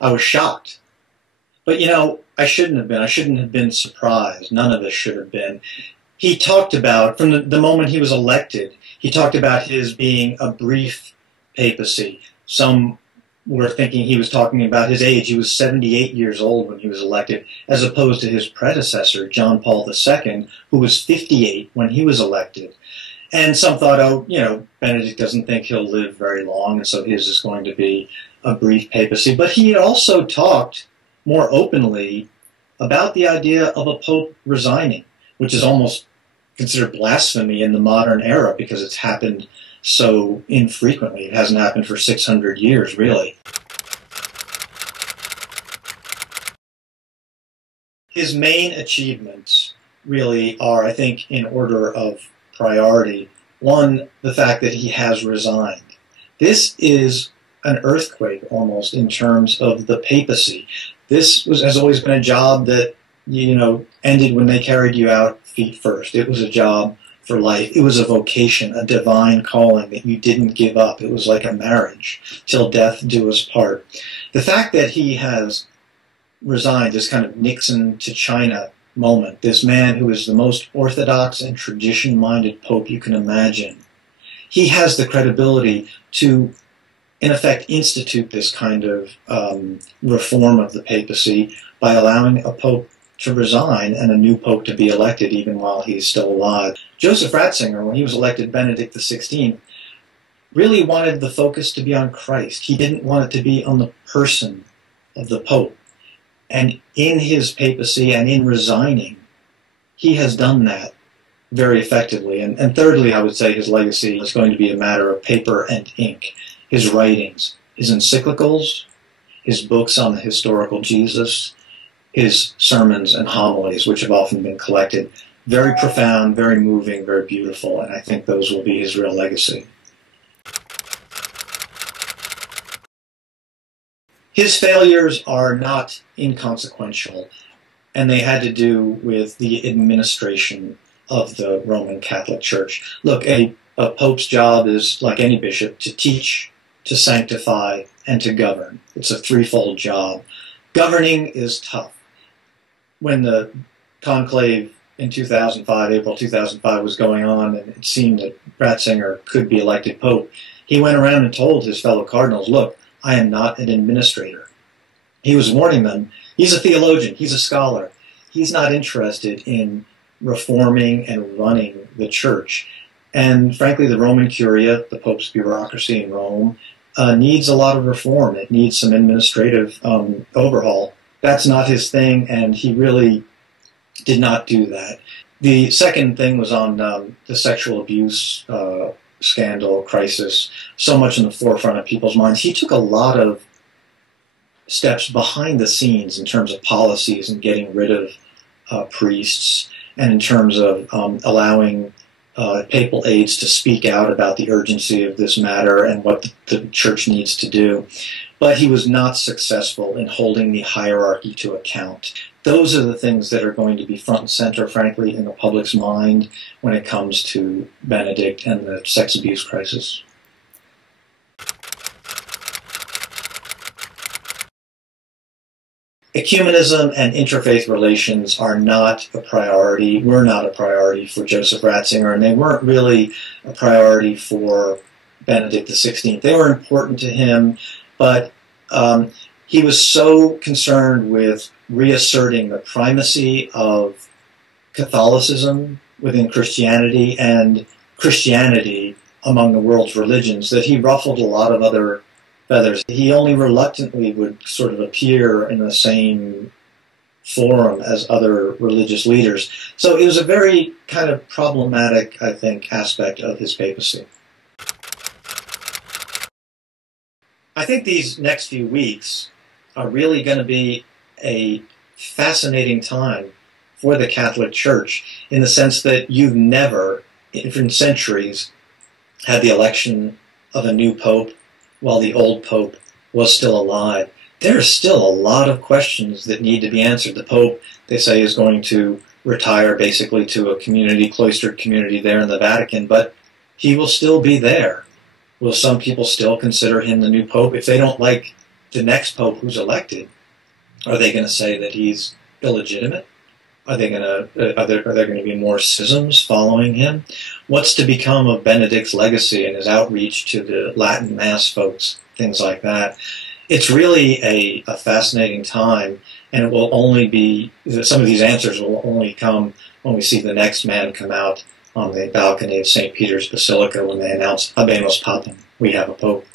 I was shocked. But, I shouldn't have been. I shouldn't have been surprised. None of us should have been. He talked about, from the moment he was elected, he talked about his being a brief papacy. Some were thinking he was talking about his age. He was 78 years old when he was elected, as opposed to his predecessor, John Paul II, who was 58 when he was elected. And some thought, Benedict doesn't think he'll live very long, and so his is going to be a brief papacy. But he also talked more openly about the idea of a pope resigning, which is almost considered blasphemy in the modern era because it's happened so infrequently. It hasn't happened for 600 years, really. His main achievements really are, I think, in order of priority. One, the fact that he has resigned. This is an earthquake almost in terms of the papacy. This has always been a job that, ended when they carried you out feet first. It was a job for life. It was a vocation, a divine calling that you didn't give up. It was like a marriage, till death do us part. The fact that he has resigned, this kind of Nixon to China moment, this man who is the most orthodox and tradition-minded pope you can imagine, he has the credibility to, in effect, institute this kind of reform of the papacy by allowing a pope to resign and a new pope to be elected even while he's still alive. Joseph Ratzinger, when he was elected Benedict XVI, really wanted the focus to be on Christ. He didn't want it to be on the person of the pope. And in his papacy and in resigning, he has done that very effectively. And thirdly, I would say his legacy is going to be a matter of paper and ink. His writings, his encyclicals, his books on the historical Jesus, his sermons and homilies, which have often been collected. Very profound, very moving, very beautiful, and I think those will be his real legacy. His failures are not inconsequential, and they had to do with the administration of the Roman Catholic Church. Look, a pope's job is, like any bishop, to teach, to sanctify, and to govern. It's a threefold job. Governing is tough. When the conclave in 2005, April 2005, was going on, and it seemed that Ratzinger could be elected pope, he went around and told his fellow cardinals, look, I am not an administrator. He was warning them. He's a theologian. He's a scholar. He's not interested in reforming and running the church. And frankly, the Roman Curia, the Pope's bureaucracy in Rome, needs a lot of reform. It needs some administrative overhaul. That's not his thing, and he really did not do that. The second thing was on the sexual abuse scandal, crisis, so much in the forefront of people's minds. He took a lot of steps behind the scenes in terms of policies and getting rid of priests, and in terms of allowing papal aides to speak out about the urgency of this matter and what the church needs to do. But he was not successful in holding the hierarchy to account. Those are the things that are going to be front and center, frankly, in the public's mind when it comes to Benedict and the sex abuse crisis. Ecumenism and interfaith relations are not a priority, were not a priority for Joseph Ratzinger, and they weren't really a priority for Benedict XVI. They were important to him, but he was so concerned with reasserting the primacy of Catholicism within Christianity and Christianity among the world's religions that he ruffled a lot of other feathers. He only reluctantly would sort of appear in the same forum as other religious leaders. So it was a very kind of problematic, I think, aspect of his papacy. I think these next few weeks are really going to be a fascinating time for the Catholic Church in the sense that you've never, in centuries, had the election of a new pope while the old pope was still alive. There are still a lot of questions that need to be answered. The pope, they say, is going to retire basically to a community, cloistered community there in the Vatican, but he will still be there. Will some people still consider him the new pope? If they don't like the next pope who's elected, are they going to say that he's illegitimate? Are there going to be more schisms following him? What's to become of Benedict's legacy and his outreach to the Latin Mass folks, things like that? It's really a fascinating time, and it will only be, some of these answers will only come when we see the next man come out on the balcony of St. Peter's Basilica when they announce Habemus Papam, we have a pope.